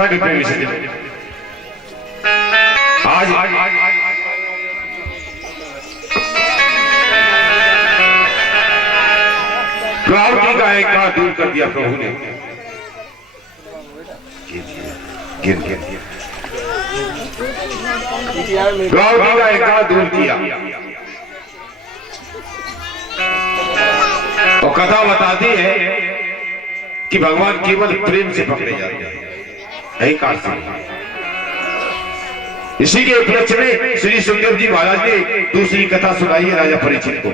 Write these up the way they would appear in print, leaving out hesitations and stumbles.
कथा के प्रेमी से आज ग्राहकी का एक बार दूर कर दिया प्रभु ने। ग्राहकी का एक बार दूर किया और कथा बताती है कि भगवान केवल प्रेम से पकड़े जाते हैं, अहंकार से। इसी के उपलक्ष्य में श्री सुखदेव जी महाराज ने दूसरी कथा सुनाई है राजा परीक्षित को।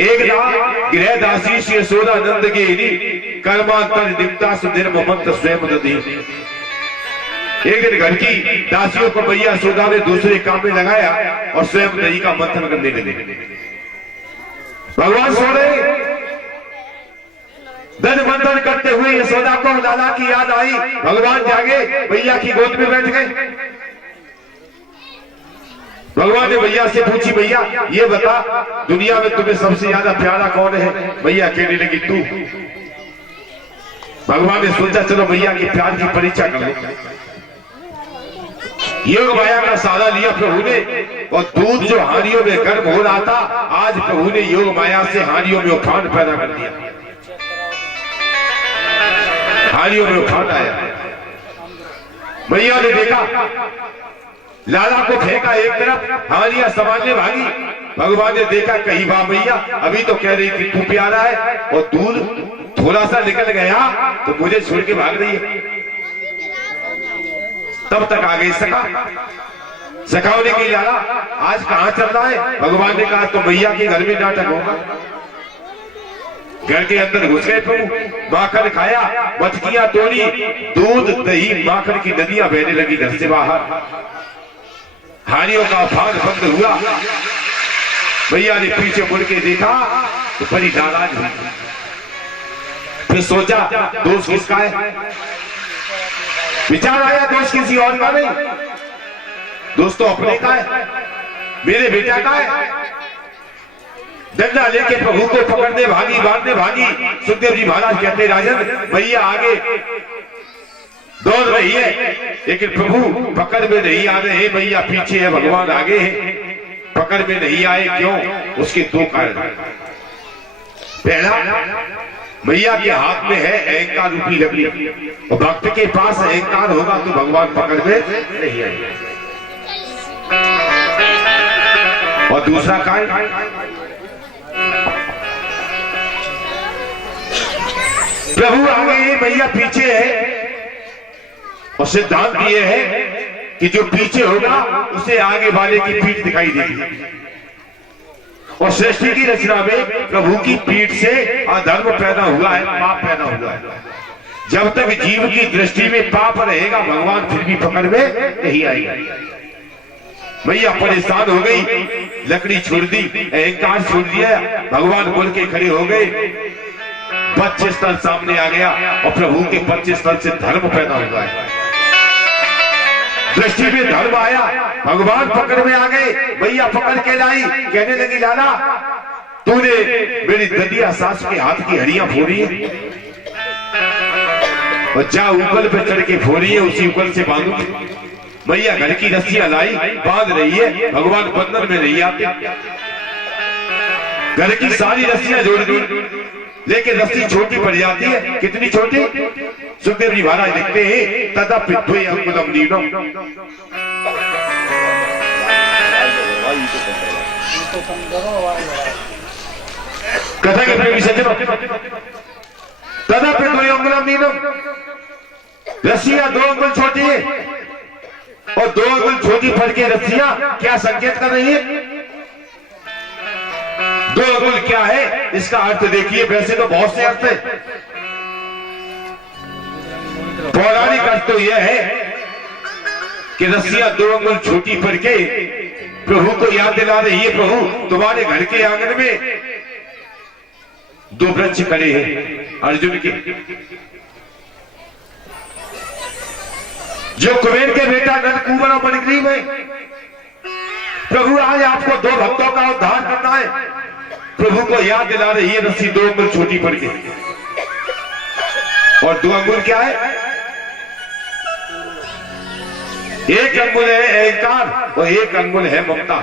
एक गृहदासी श्री यशोदानंद के कर्मांतर दिवता सुधीर मोहम्मद स्वयं नदी। एक दिन घर की दासियों को मैया यशोदा ने दूसरे काम में लगाया और स्वयं नदी का मंथन करने लगे। भगवान सो रहे, दध मंथन करते हुए यशोदा को लाला की याद आई। भगवान जागे, मैया की गोद में बैठ गए। भगवान ने मैया से पूछी, मैया ये बता दुनिया में तुम्हें सबसे ज्यादा प्यारा कौन है? मैया कहने लगी तू। भगवान ने सोचा चलो मैया की प्यार की परीक्षा कर लो। योग माया का सहारा लिया प्रभु ने और दूध जो हानियों में गर्म हो रहा था, आज प्रभु ने योग माया से हानियों में उफान पैदा कर दिया। हानियों में उफान आया। मैया ने देखा, लाला को फेंका एक तरफ, हानियां संभालने भागी। भगवान ने देखा कहीं वाह मैया, अभी तो कह रही थी तू प्यारा है और दूध थोड़ा सा निकल गया तो मुझे छोड़ के भाग रही है। तब तक आ गई सखा ने कही लाला आज कहां चल रहा है? भगवान ने कहा तो मैया के घर में नाटक होगा। घर के अंदर घुस गए प्रभु, माखन खाया, मटकियां तोड़ी, दूध दही माखन की नदियां बहने लगी घर से बाहर। हानियों का उफान बंद हुआ। भैया ने पीछे मुड़ के देखा तो बड़ी नाराज हुई। फिर सोचा दोष किसका है? विचार आया दोष किसी और का नहीं, दोस्त तो अपने का है, मेरे बेटा का है। डंडा लेके प्रभु को पकड़ने भागी, मारने भागी। सुखदेव जी महाराज कहते राजन भैया आगे दौड़ रही है लेकिन प्रभु पकड़ में नहीं आ रहे हैं। भैया पीछे है, भगवान आगे है, पकड़ में नहीं आए। क्यों? उसके दो कारण। पहला, मैया के हाथ में है अहंकार रूपी लकड़ी और भक्त के पास अहंकार होगा तो भगवान पकड़ में नहीं आएंगे। और दूसरा कारण, प्रभु आगे है, मैया पीछे है और सिद्धांत ये है कि जो पीछे होगा उसे आगे वाले की पीठ दिखाई देगी। और सृष्टि की रचना में प्रभु की पीठ से अधर्म पैदा हुआ है, पाप पैदा हुआ है। जब तक जीव की दृष्टि में पाप रहेगा भगवान फिर भी पकड़ में नहीं आएगा। मैया परेशान हो गई, लकड़ी छोड़ दी, अहंकार छोड़ दिया। भगवान बोल के खड़े हो गए, पच्चीस स्थल सामने आ गया और प्रभु के पच्चीस स्थल से धर्म पैदा हुआ है। दृष्टि में धर्म आया, भगवान पकड़ में आ गए। भैया पकड़ के लाई, कहने लगी लाला तूने मेरी ददिया सास के हाथ की हड्डियां फोड़ी है और जा ऊपर पे चढ़ के फोड़ी है, उसी ऊपर से बांधूंगी। भैया घर की रस्सियां लाई, बांध रही है। भगवान बंधन में नहीं आते, घर की सारी रस्सियां जोड़ दी लेकिन रस्सी छोटी पड़ जाती है। कितनी छोटी? सुखदेव जी महाराज लिखते हैं तदा पित्वे अंकुलम नीनम। कथा के प्रेमी सज्जनों, तदा पित्वे अंकुलम नीनम, रस्सियां 2 अंगुल छोटी है और 2 अंगुल छोटी पड़ के रस्सियां क्या संकेत कर रही है? 2 अंगुल क्या है? इसका अर्थ देखिए, वैसे तो बहुत से अर्थ है। पौराणिक अर्थ तो यह है कि रस्सियां 2 अंगुल छोटी पड़ के प्रभु को याद दिला रही है, प्रभु तुम्हारे घर के आंगन में 2 वृक्ष खड़े हैं अर्जुन के। जो कुबेर के बेटा नंदकुमार और मणिग्रीव है। प्रभु आज आपको 2 भक्तों का उद्धार करना है। प्रभु को याद दिला रही है रस्सी 2 अंगुल छोटी पड़ गई। और 2 अंगुल क्या है? 1 अंगुल है अहंकार और 1 अंगुल है ममता।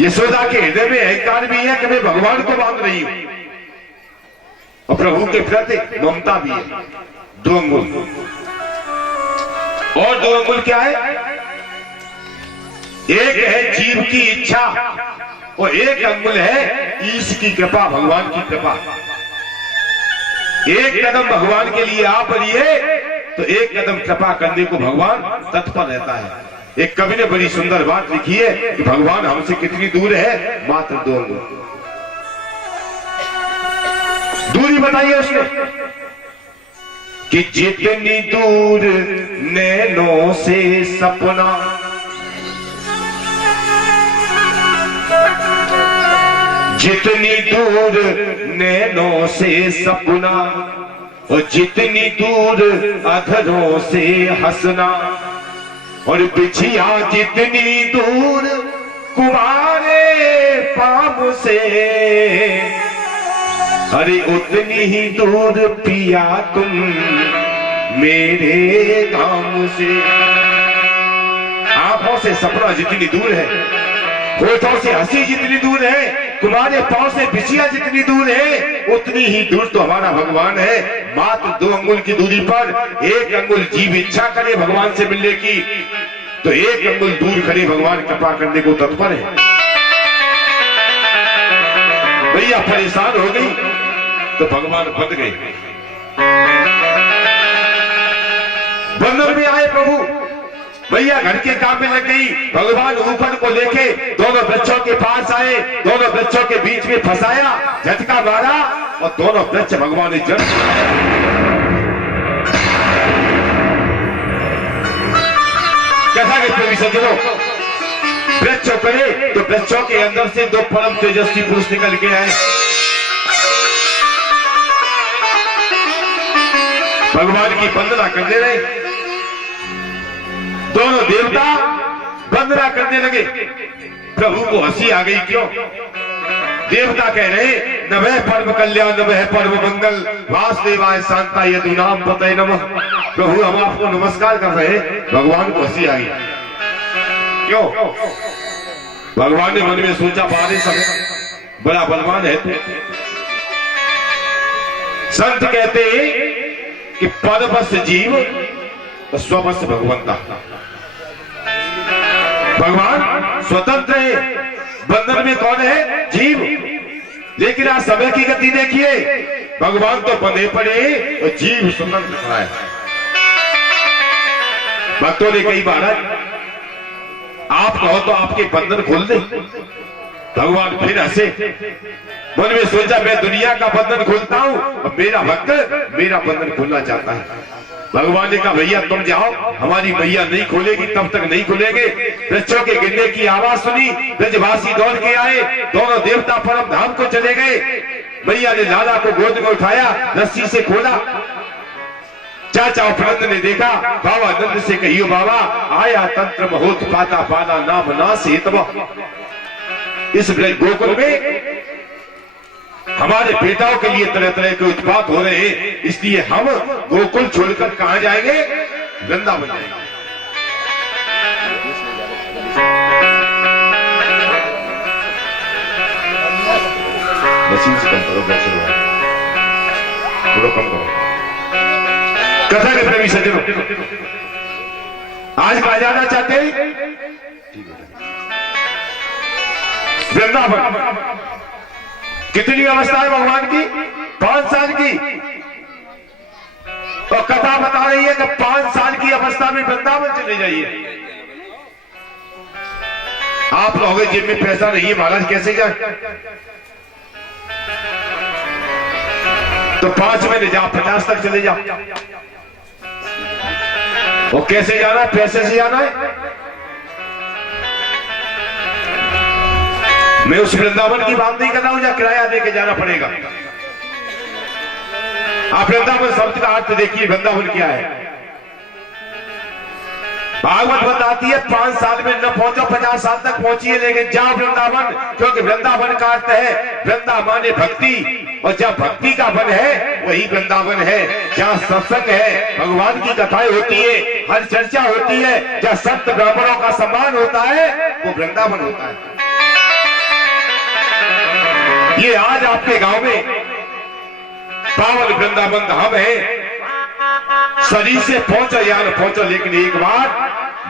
यशोदा के हृदय में अहंकार भी है कि मैं भगवान को बांध रही हूं, और प्रभु के प्रति ममता भी है। 2 अंगुल। और 2 अंगुल क्या है? एक है जीव की इच्छा और 1 अंगुल है ईश की कृपा, भगवान की कृपा। 1 कदम भगवान के लिए आप बढ़िए तो 1 कदम कृपा करने को भगवान तत्पर रहता है। एक कवि ने बड़ी सुंदर बात लिखी है कि भगवान हमसे कितनी दूर है, मात्र 2 अंगुल दूरी बताइए उसने कि जितनी दूर नैनों से सपना, जितनी दूर नैनों से सपना और जितनी दूर अधरों से हंसना, और बिछिया जितनी दूर कुमारे पाप से, अरे उतनी ही दूर पिया तुम मेरे धाम से। आंखों से सपना जितनी दूर है, होठों से हंसी जितनी दूर है, तुम्हारे पांव से बिछिया जितनी दूर है, उतनी ही दूर तो हमारा भगवान है। मात्र 2 अंगुल की दूरी पर 1 अंगुल जीव इच्छा करे भगवान से मिलने की, तो 1 अंगुल दूर करे भगवान कृपा करने को तत्पर है। भैया परेशान हो गई तो भगवान बंध गए। बंधन में आए प्रभु, भैया घर के काम में लग गई। भगवान ऊपर को लेके दोनों वृक्षों के पास आए, दोनों वृक्षों के बीच में फंसाया, झटका मारा और दोनों वृक्ष भगवान ने जड़ कैसा कहते सज्जनों, वृक्षों करे तो वृक्षों के अंदर से 2 परम तेजस्वी पुरुष निकल के आए। भगवान की वंदना करने रहे। दोनों देवता वंदना करने लगे। प्रभु को हंसी आ गई। क्यों? देवता कह रहे नमः परम कल्याण, नमः परम मंगल, वासुदेवाय शांता यदु नाम पतये नमः। प्रभु हम आपको नमस्कार कर रहे। भगवान को हंसी आ गई। क्यों? भगवान ने मन में सोचा बारे सब बड़ा बलवान है तू। संत कहते कि परबस जीव स्वबस भगवंता। भगवान स्वतंत्र है, बंधन में कौन है? जीव। लेकिन आज समय की गति देखिए, भगवान तो बंधे पड़े और जीव स्वतंत्र खड़ा है। भक्तों ने कई बार आप कहो तो आपके बंधन खोल दे। भगवान फिर हंसे। मन में सोचा मैं दुनिया का बंधन खोलता हूं और मेरा भक्त मेरा बंधन खोलना चाहता है। भगवान ने कहा भैया तुम जाओ, हमारी मैया नहीं खोलेगी तब तक नहीं खुलेंगे। वृक्षों के गिरने की आवाज सुनी, ब्रजवासी दौड़ के आए। दोनों देवता परम धाम को चले गए। मैया ने लाला को गोद में उठाया, रस्सी से खोला। चाचा उपनंद ने देखा। बाबा नंद से कहियो बाबा आया तंत्र महोत पाता पाला नाम ना से इस गोकुल में हमारे बेटाओं के लिए तरह तरह के उत्पात हो रहे हैं, इसलिए हम गोकुल छोड़कर कहां जाएंगे? वृंदावन जाएंगे। कम करो, थोड़ा कम करो। कथा के प्रेमी सज्जनों, आज कहा जाना चाहते हैं वृंदावन। कितनी अवस्था है भगवान की? 5 साल की। और कथा बता रही है कि 5 साल की अवस्था में वृंदावन चले जाइए। आप लोग जेब में पैसा नहीं है महाराज कैसे जाए? तो 5 महीने जाओ, 50 तक चले जाओ। वो कैसे जाना है? पैसे से जाना है। मैं उस वृंदावन की बात नहीं कर रहा हूं जहां किराया देके जाना पड़ेगा। आप वृंदावन शब्द का अर्थ देखिए, वृंदावन क्या है? भागवत बताती है 5 साल में न पहुंचो 50 साल तक पहुंची है, लेकिन जाओ वृंदावन, क्योंकि वृंदावन का अर्थ है वृंदावन है भक्ति, और जहाँ भक्ति का वन है वही वृंदावन है। जहाँ सत्संग है, भगवान की कथाएं होती है, हर चर्चा होती है, जहाँ संत ब्राह्मणों का सम्मान होता है वो वृंदावन होता है। ये आज आपके गांव में पावन वृंदावन धाम है। शरीर से पहुंचो या न पहुंचो, लेकिन एक बार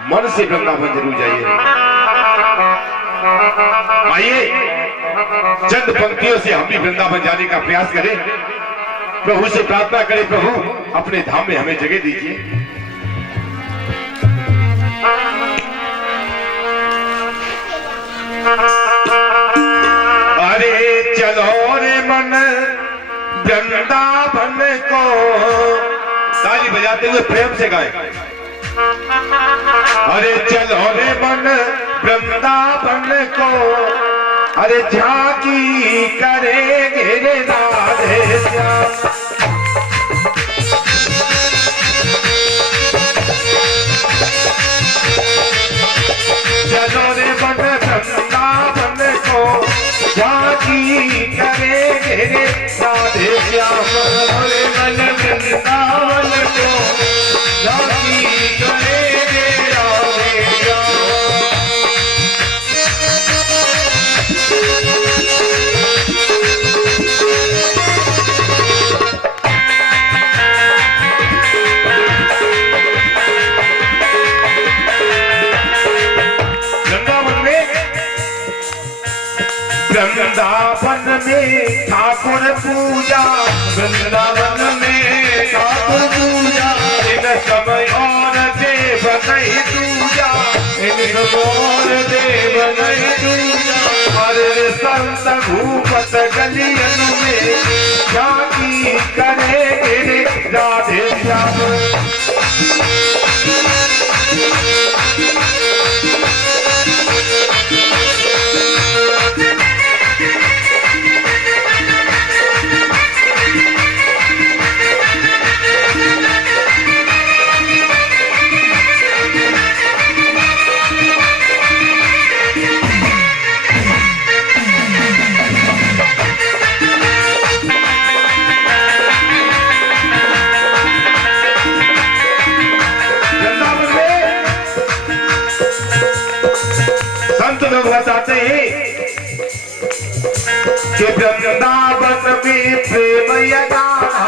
मन से वृंदावन जरूर जाइए। आइए चंद पंक्तियों से हम भी वृंदावन जाने का प्रयास करें, प्रभु से प्रार्थना करें, प्रभु अपने धाम में हमें जगह दीजिए। अरे चलो रे मन वृंदावन को, ताली बजाते हुए प्रेम से गाएं। अरे चलो रे मन वृंदावन को, अरे झांकी करेंगे रे राधे श्याम। चलो रे मन वृंदावन को, झांकी करेंगे रे राधे श्याम। रे मन वृंदावन को, झांकी करेंगे राधे श्याम। वृंदावन में ठाकुर पूजा, वृंदावन में ठाकुर पूजा, इन समय और देव नहीं दूजा, इन सब और देव नहीं दूजा। हरे संत भूपत गलियन में, झांकी करेंगे राधे श्याम। लोग बताते हैं कि वृंदावन में प्रेम यगाना,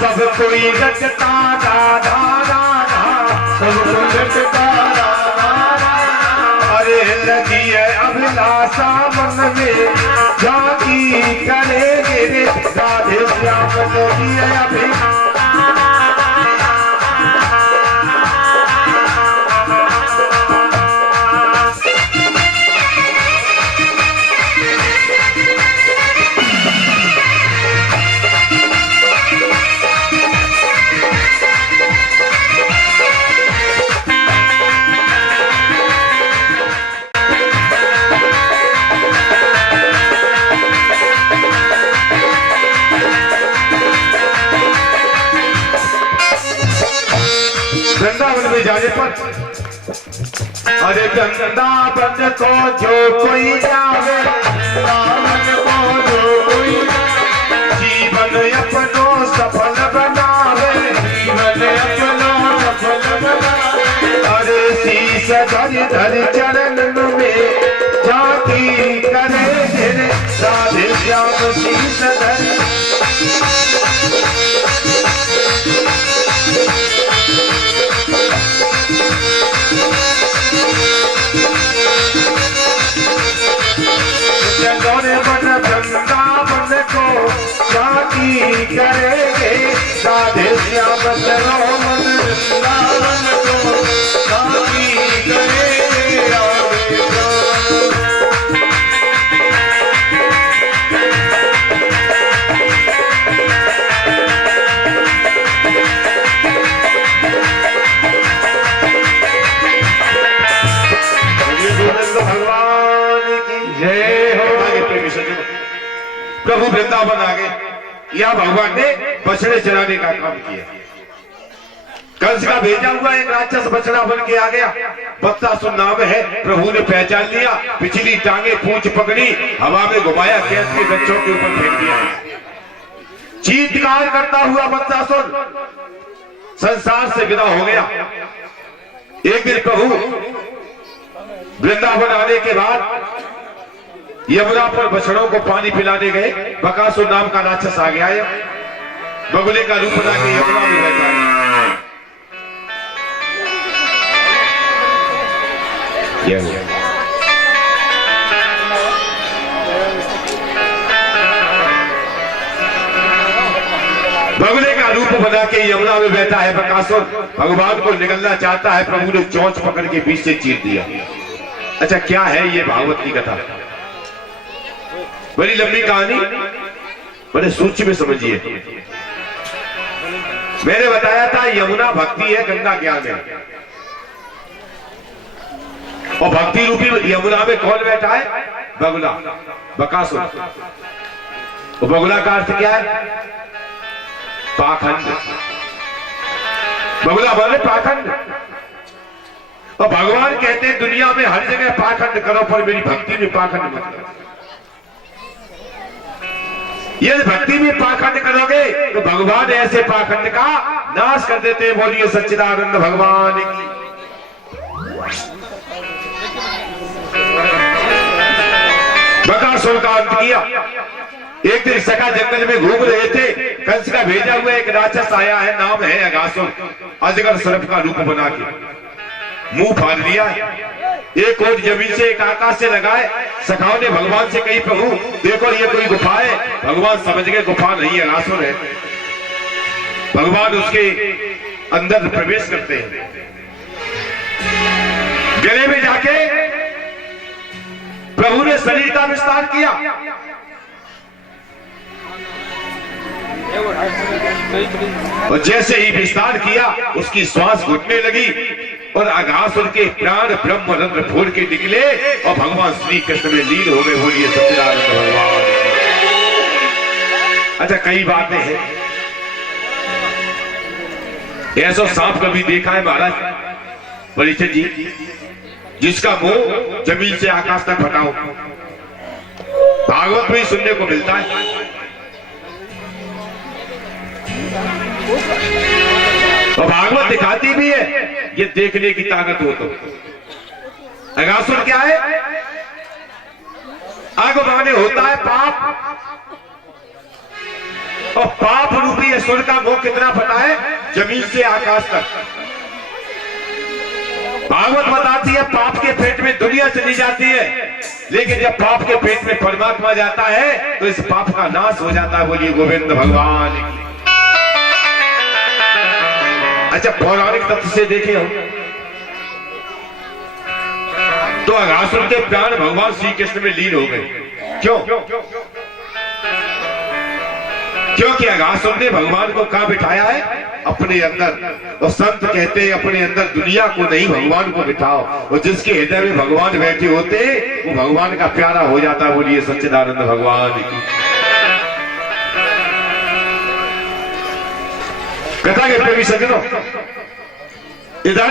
सब कोई रचता राधा राधा, सब कोई रचता राधा। अरे लगी है अभिलाषा मन में, झांकी करेंगे रे राधे श्याम। लगी है अभिलाषा, वृंदावन में जाने पर, अरे वृंदावन को जो कोई जावे, वृंदावन को जो कोई जीवन अपनो सफल बनावे, जीवन अपनो सफल बनावे। अरे शीश धर धर चरण में, झांकी करेंगे रे राधे श्याम। शीश धर वृंदावन को, झांकी करेंगे राधे श्याम। चलो मन वृंदावन को, झांकी करेंगे राधे श्याम। भगवान की जय हो। आगे प्रेमी सज्जनों, प्रभु वृंदावन आ गए, या भगवान ने बछड़े चराने का काम किया। कंस का भेजा हुआ एक राक्षस बछड़ा बन के आ गया, वत्सासुर नाम है। प्रभु ने पहचान लिया, पिछली टांगे पूंछ पकड़ी, हवा में घुमाया, कैद के बच्चों के ऊपर फेंक दिया। चीत्कार करता हुआ वत्सासुर संसार से विदा हो गया। एक दिन प्रभु वृंदावन आने के बाद यमुना पर बछड़ों को पानी पिलाने गए। बकासुर नाम का राक्षस आ गया, बगुले का रूप बना के यमुना में बैठा है। बगुले का रूप बना के यमुना में बैठा है बकासुर, भगवान को निगलना चाहता है। प्रभु ने चोंच पकड़ के बीच से चीर दिया। अच्छा, क्या है ये भागवत की कथा? बड़ी लंबी कहानी, बड़े सूक्ष्म में समझिए। मैंने बताया था यमुना भक्ति है, गंगा ज्ञान है। और भक्ति रूपी यमुना में कौन बैठा है? बगुला, बकासुर। तो बगुला का अर्थ क्या है? पाखंड। बगुला बोले पाखंड। और भगवान कहते हैं दुनिया में हर जगह पाखंड करो, पर मेरी भक्ति में पाखंड मत करो। यदि भक्ति में पाखंड करोगे तो भगवान ऐसे पाखंड का नाश कर देते हैं। बोलिए सच्चिदानंद भगवान की। बकासुर का अंत किया। एक दिन सखा जंगल में घूम रहे थे, कंस का भेजा हुआ एक राक्षस आया है, नाम है अगासुर। अजगर सर्प का रूप बना के मुंह फाड़ दिया। एक ओट जमीन से एक आकाश से लगाए। सखाओं ने भगवान से कही, प्रभु देखो ये कोई गुफा है। भगवान समझ गए गुफा नहीं, अगासुर है। भगवान उसके अंदर प्रवेश करते हैं। गले में जाके प्रभु ने शरीर का विस्तार किया। और जैसे ही विस्तार किया, उसकी श्वास घुटने लगी और अगासुर के प्राण ब्रह्म रंध्र फोड़ के निकले और भगवान श्री कृष्ण में लीन हो गए। बोलिए सच्चिदानंद भगवान। अच्छा, कई बातें हैं। ऐसा सांप कभी देखा है महाराज परीक्षित जी, जिसका मुंह जमीन से आकाश तक फटा हो? भागवत में ही सुनने को मिलता है। और भागवत दिखाती भी है, ये देखने की ताकत हो तो। अगासुर क्या है? आग माने होता है पाप, और पाप रूपी असुर का मुंह कितना फटा है? जमीन से आकाश तक। भागवत बताती है पाप के पेट में दुनिया चली जाती है, लेकिन जब पाप के पेट में परमात्मा जाता है तो इस पाप का नाश हो जाता है। बोलिए गोविंद भगवान। अच्छा, पौराणिक तथ्य से देखे हो तो अगासुर के प्राण भगवान श्री कृष्ण में लीन हो गए। क्यों? क्योंकि अगासुर ने भगवान को कहां बिठाया है? अपने अंदर। और संत कहते हैं अपने अंदर दुनिया को नहीं, भगवान को बिठाओ। और जिसके हृदय में भगवान बैठे होते वो भगवान का प्यारा हो जाता। बोलिए सच्चिदानंद भगवान की। कथा के प्रेमी सज्जनों, इधर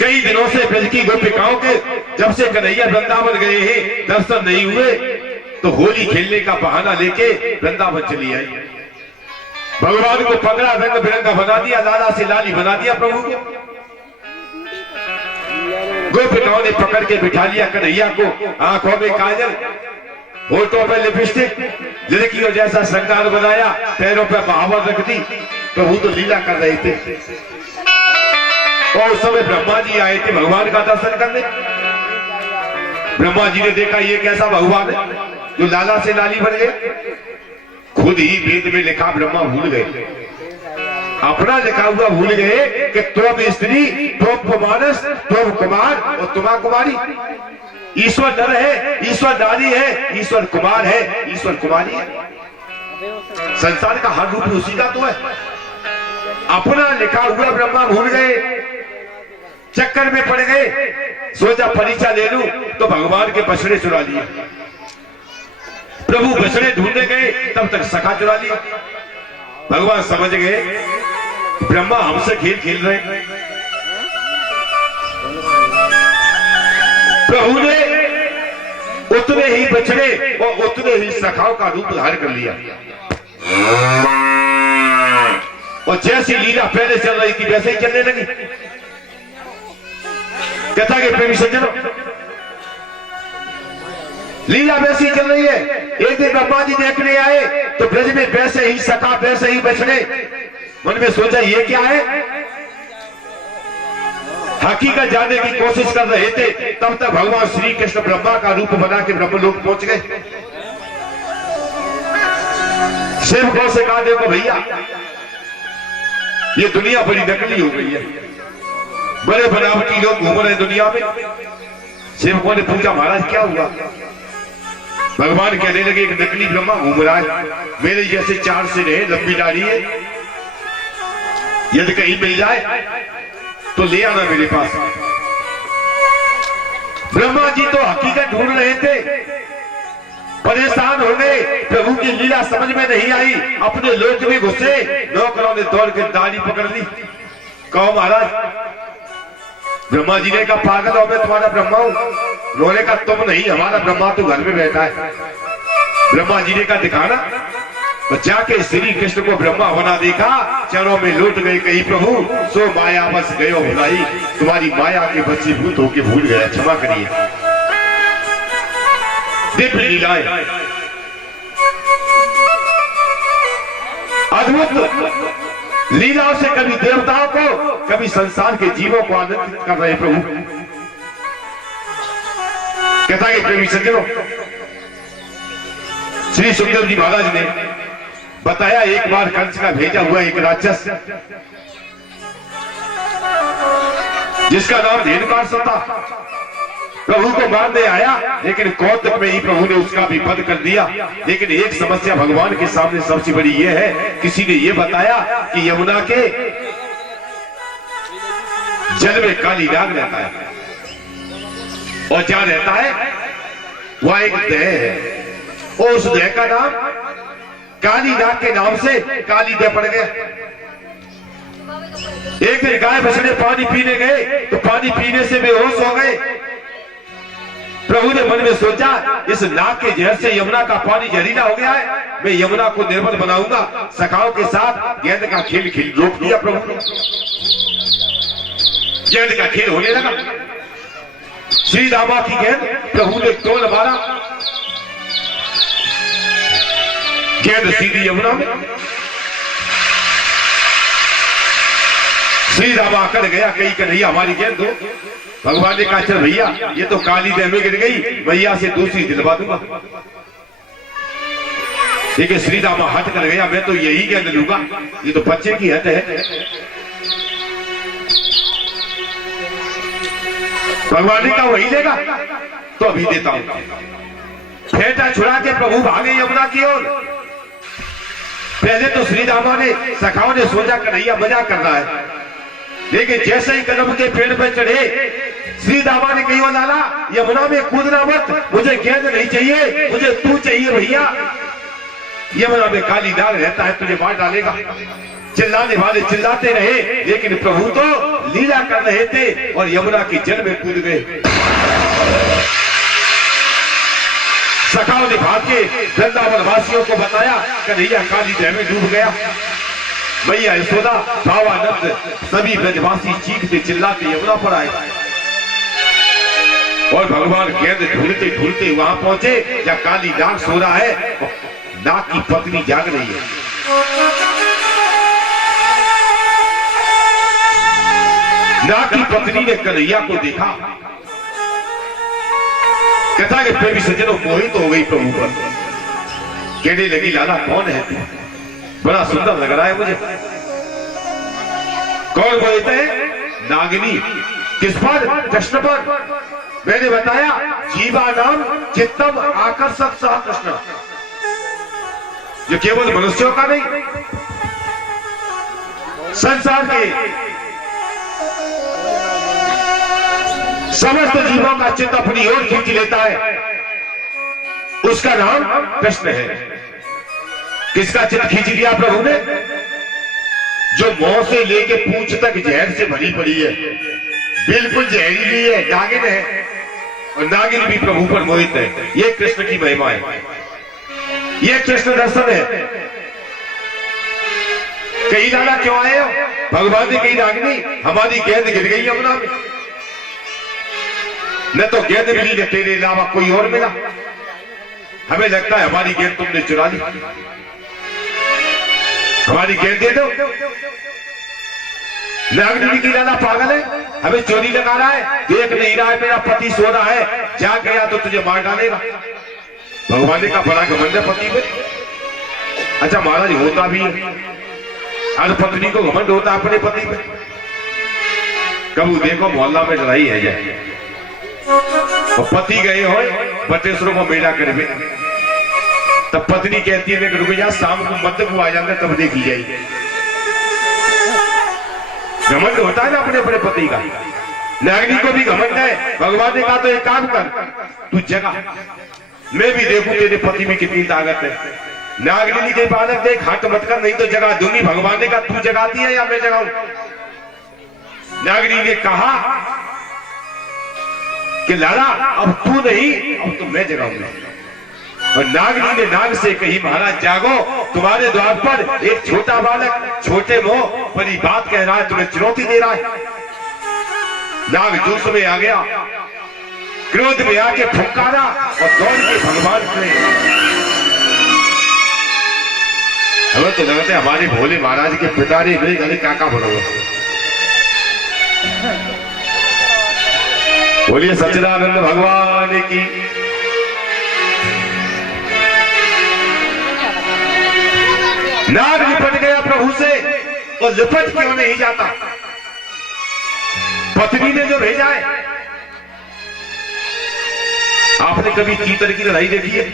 कई दिनों से ब्रज की गोपिकाओं के जब से कन्हैया वृंदावन गए हैं दर्शन नहीं हुए, तो होली खेलने का बहाना लेके वृंदावन चली आई। भगवान को 15 रंग बिरंगा बना दिया, लाला से लाली बना दिया प्रभु को। गोपिकाओं ने पकड़ के बिठा लिया कन्हैया को। आंखों में काजल, होठों पे लिपस्टिक, लड़कियों जैसा श्रृंगार बनाया, पैरों पे महावर रख दी। प्रभु तो लीला कर रहे थे। और उस समय ब्रह्मा जी आए थे भगवान का दर्शन करने। ब्रह्मा जी ने देखा ये कैसा भगवान है जो लाला से लाली बन गए। खुद ही वेद में लिखा ब्रह्मा भूल गए, अपना लिखा हुआ भूल गए कि तुम स्त्री, तुम मानस, तुम कुमार और तुमा कुमारी। ईश्वर नर है, ईश्वर नारी है, ईश्वर कुमार है, ईश्वर कुमारी है। संसार का हर रूप उसी का तो है। अपना लिखा हुआ ब्रह्मा भूल गए, चक्कर में पड़ गए। सोचा परीक्षा ले लूं तो भगवान के बछड़े चुरा लिए। प्रभु बछड़े ढूंढने गए, तब तक सखा चुरा लिया। भगवान समझ गए ब्रह्मा हमसे खेल खेल रहे हैं। प्रभु ने उतने ही बछड़े और उतने ही सखाओं का रूप धारण कर लिया और जैसी लीला पहले चल रही थी वैसे ही चलने लगी। कथा के प्रेमी सज्जनों, लीला वैसी चल रही है। एक दिन ब्रह्मा जी देखने आए तो ब्रज में वैसे ही सखा वैसे ही बछड़े। मन में सोचा ये क्या है, हकीकत जानने की कोशिश कर रहे थे। तब तक भगवान श्री कृष्ण ब्रह्मा का रूप बना के ब्रह्मलोक पहुंच गए। सेवकों से कहा देखो भैया ये दुनिया बड़ी नकली हो गई है, बड़े बनावटी लोग घूम रहे हैं दुनिया में। सेवकों ने पूछा महाराज क्या हुआ? भगवान कहने लगे एक नकली ब्रह्मा घूम रहा है, मेरे जैसे 4 सिर है, लंबी दाढ़ी है, यदि कहीं मिल जाए तो ले आना मेरे पास। ब्रह्मा जी तो हकीकत ढूंढ रहे थे, परेशान हो गए, प्रभु की लीला समझ में नहीं आई, अपने लोक में घुसे। नौकरों ने दौड़ के दाढ़ी पकड़ ली। कहो महाराज, ब्रह्मा जी ने कहा पागल हो, मैं तुम्हारा ब्रह्मा हूं। उन्होंने कहा तुम नहीं, हमारा ब्रह्मा तो घर में बैठा है। ब्रह्मा जी ने कहा दिखाना। तो जाके श्री कृष्ण को ब्रह्मा बना देखा, चरणों में लौट गए, कही प्रभु सो माया बस गयो भुलाई, तुम्हारी माया के बसीभूत होके भूल गया, क्षमा करिए। दिव्य लीलाएं, अद्भुत लीलाओं से कभी देवताओं को कभी संसार के जीवों को आनंदित कर रहे प्रभु। कथा के प्रेमी सज्जनों, श्री सुखदेव जी महाराज ने बताया एक बार कंस का भेजा हुआ एक राक्षस जिसका नाम धेनुकासुर था, प्रभु को मारने आया, लेकिन कौतुक में ही प्रभु ने उसका भी वध कर दिया। लेकिन एक समस्या भगवान के सामने सबसे बड़ी यह है, किसी ने यह बताया कि यमुना के जल में काली नाग रहता है और जहां रहता है वह एक दह है और उस दह का नाम काली नाग के नाम से काली दह पड़ गया। एक दिन गाय बछड़े पानी पीने गए तो पानी पीने से बेहोश हो गए। प्रभु ने मन में सोचा इस नाग के जहर से यमुना का पानी जहरीला हो गया है, मैं यमुना को निर्मल बनाऊंगा। सखाओं के साथ गेंद का खेल रोक दिया प्रभु ने, गेंद का खेल होने लगा। श्री रामा की गेंद प्रभु ने तोड़ मारा, गेंद सीधी यमुना में। श्री रामा कर गया, कहीं कन्हैया हमारी गेंद दो। भगवान ने कहा चल भैया ये तो काली दह में गिर गई, भैया से दूसरी दिलवा दूंगा। देखिए श्री रामा हट कर गया, मैं तो यही गेंद लूंगा, ये तो बच्चे की हट है। भगवान ने कहा वही लेगा तो अभी देता हूं। फेंटा छुड़ा के प्रभु भागे यमुना की ओर। पहले तो श्री रामा ने सखाओं ने सोचा कन्हैया मजाक कर रहा है, लेकिन जैसे ही कदम के पेड़ पर चढ़े श्री रामा ने कही लाला यमुना में कूदना मत, मुझे गेंद नहीं चाहिए, मुझे तू चाहिए भैया। यमुना में काली नाग रहता है, तुझे मार डालेगा। चिल्लाने वाले चिल्लाते रहे, लेकिन प्रभु तो लीला कर रहे थे और यमुना की जल में कूद गए। सखाओं ने भाग के वृंदावन वासियों को बताया, कन्हैया काली दह में डूब गया। भैया यशोदा, भावानंद, सभी ब्रजवासी चीखते चिल्लाते यमुना पर आए और भगवान गेंद ढूंढते ढूंढते वहां पहुंचे जहां काली नाग सो रहा है, नाग की पत्नी जाग रही है। नाग की पत्नी ने कन्हैया को देखा। कथा के प्रेमी सज्जनों मोहित हो गई प्रभु पर, कहने लगी लाला कौन है तू, बड़ा सुंदर लग रहा है मुझे। कौन बोलते हैं? नागिनी। किस पर? कृष्ण पर। मैंने बताया जीवा नाम चित्तम आकर्षक सा कृष्ण, जो केवल मनुष्यों का नहीं, संसार के समस्त जीवों का चित्त अपनी ओर खींच लेता है, उसका नाम कृष्ण है। किसका चित्त खींच लिया प्रभु ने? जो मुंह से लेके पूंछ तक जहर से भरी पड़ी है, बिल्कुल जहरीली है, नागिन है, और नागिन भी प्रभु पर मोहित है। ये कृष्ण की महिमा है, ये कृष्ण दर्शन है। कहीं लाला क्यों आए हो? भगवान ने कही नागिनी हमारी गेंद गिर गई यमुना में, न तो गेंद मिली न तेरे अलावा कोई और मिला, हमें लगता है हमारी गेंद तुमने चुरा ली, हमारी गेंद दे दो। नागिनी की लाला पागल है, हमें चोरी लगा रहा है, देख नहीं रहा है मेरा पति सो रहा है, जाग गया तो तुझे मार डालेगा। भगवान का बड़ा घमंड है पति पे। अच्छा महाराज होता भी है, हर पत्नी को घमंड होता अपने पति पे। कबू देखो मोहल्ला में लड़ाई है जाए और पति गए हो बटेश्वरों को मेला करवे, तब पत्नी कहती है रुक जा, शाम को मध्य को आ जाता तब देखी जाएगी। घमंड होता है ना अपने अपने पति का। नागिनी को भी घमंड है। भगवान ने कहा तो एक काम कर, तू जगा, मैं भी देखूं तेरे पति में कितनी ताकत है। नागिनी के बालक देख, हट मत कर नहीं तो जगा दूंगी। भगवान ने कहा तू जगाती है या मैं जगाऊं? नागिनी ने कहा कि लाला अब तू नहीं, अब तो मैं जगाऊंगा। और नागिनी ने नाग से कही महाराज जागो, तुम्हारे द्वार पर एक छोटा बालक छोटे मुंह बड़ी बात कह रहा है, तुम्हें चुनौती दे रहा है। नाग जोश में आ गया, क्रोध में आके फुंकारा और दौड़ के भगवान से। हमें तो लगता है हमारे भोले महाराज के पितारी मेरे गले काका बनो। बोलिए सच्चिदानंद भगवान की। नाग लिपट गया प्रभु से, और लिपट क्यों नहीं जाता? पत्नी ने जो भेजा है। आपने कभी तीतर की लड़ाई देखी है?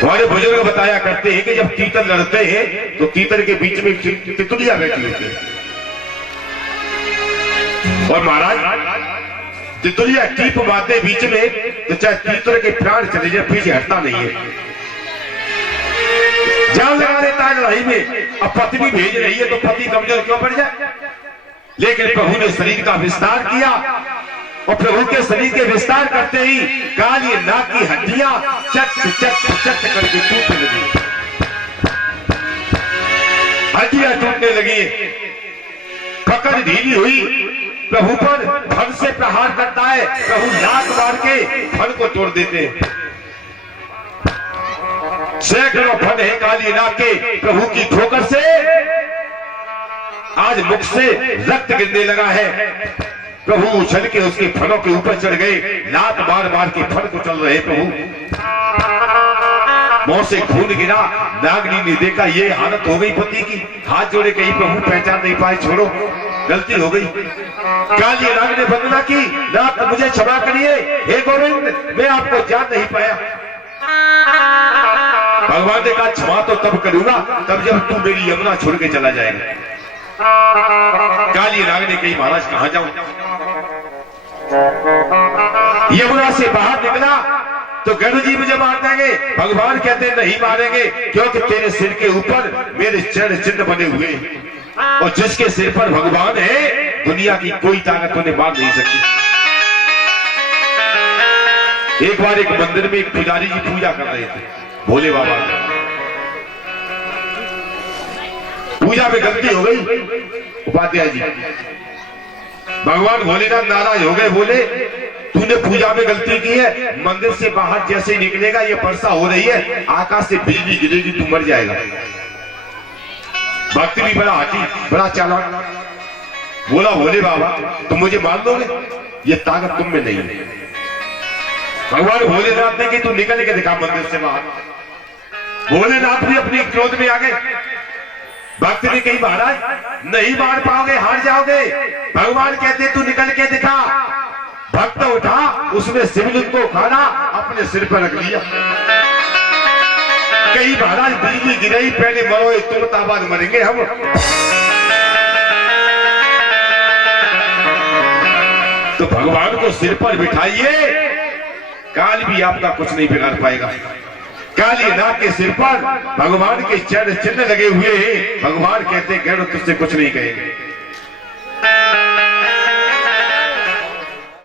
हमारे बुजुर्ग बताया करते हैं कि जब तीतर लड़ते हैं तो तीतर के बीच में तितलियां बैठी होती है, और महाराज तितलियां टीप मारते बीच में तो चाहे तीतर के प्राण चले जाए पीछे हटता नहीं है, जान लगा लेता है लड़ाई में। अब पत्नी भेज रही है तो पति कमजोर क्यों पड़ जाए? लेकिन प्रभु ने शरीर का विस्तार किया, और प्रभु के शरीर के विस्तार करते ही काली नाग की हड्डियां चट चट चट करके टूटने लगी, हड्डियां टूटने लगी, पकड़ ढीली हुई। प्रभु पर फन से प्रहार करता है, प्रभु लात मार के फन को तोड़ देते हैं। सैकड़ों फन है काली नाग के प्रभु की ठोकर से, आज मुख से रक्त गिरने लगा है। प्रभु उछल के उसके फनों के ऊपर चढ़ गए, लात मार मार के फन को चल रहे प्रभु। मुंह से खून गिरा। नागिनी ने देखा ये हालत हो गई पति की, हाथ जोड़े कहीं प्रभु पहचान नहीं पाए, छोड़ो गलती हो गई। काली नाग ने वंदना की, नाथ मुझे क्षमा करिए, हे गोविंद मैं आपको जान नहीं पाया। भगवान ने कहा क्षमा तो तब करूंगा तब जब तू मेरी यमुना छोड़ के चला जाएगा। काली नाग ने कही महाराज कहां जाऊं? यमुना से बाहर निकला तो गरुड़ जी मुझे मार देंगे। भगवान कहते नहीं मारेंगे, क्योंकि तेरे सिर के ऊपर मेरे चरण चिन्ह बने हुए, और जिसके सिर पर भगवान है दुनिया की कोई ताकत उन्हें मार नहीं सकती। एक बार एक मंदिर में एक पुजारी जी पूजा कर रहे थे भोले बाबा। पूजा में गलती हो गई उपाध्याय जी, भगवान भोलेनाथ नाराज हो गए, बोले तूने पूजा में गलती की है, मंदिर से बाहर जैसे ही निकलेगा ये वर्षा हो रही है, आकाश से बिजली गिरेगी, तू मर जाएगा। भक्त भी बड़ा हाथी बड़ा चालाक, बोला भोले बाबा तुम मुझे मान दोगे? ये ताकत तुम में नहीं है। भगवान भोलेनाथ ने कि तू निकल के दिखा मंदिर से बाहर। भोलेनाथ भी अपनी क्रोध में आ गए। भक्त ने कही महाराज नहीं मार पाओगे, हार जाओगे। भगवान कहते तू निकल के दिखा। भक्त उठा, उसने शिवलिंग को उखाड़ा, अपने सिर पर रख लिया। कहीं महाराज बिजली गिरी, पहले मरो तुरंत बाद मरेंगे हम। तो भगवान को सिर पर बिठाइए, काल भी आपका कुछ नहीं बिगाड़ पाएगा। कालीनाथ के सिर पर भगवान के चरण चिन्ह लगे हुए हैं। भगवान कहते गरुड़ तुझसे कुछ नहीं कहेंगे।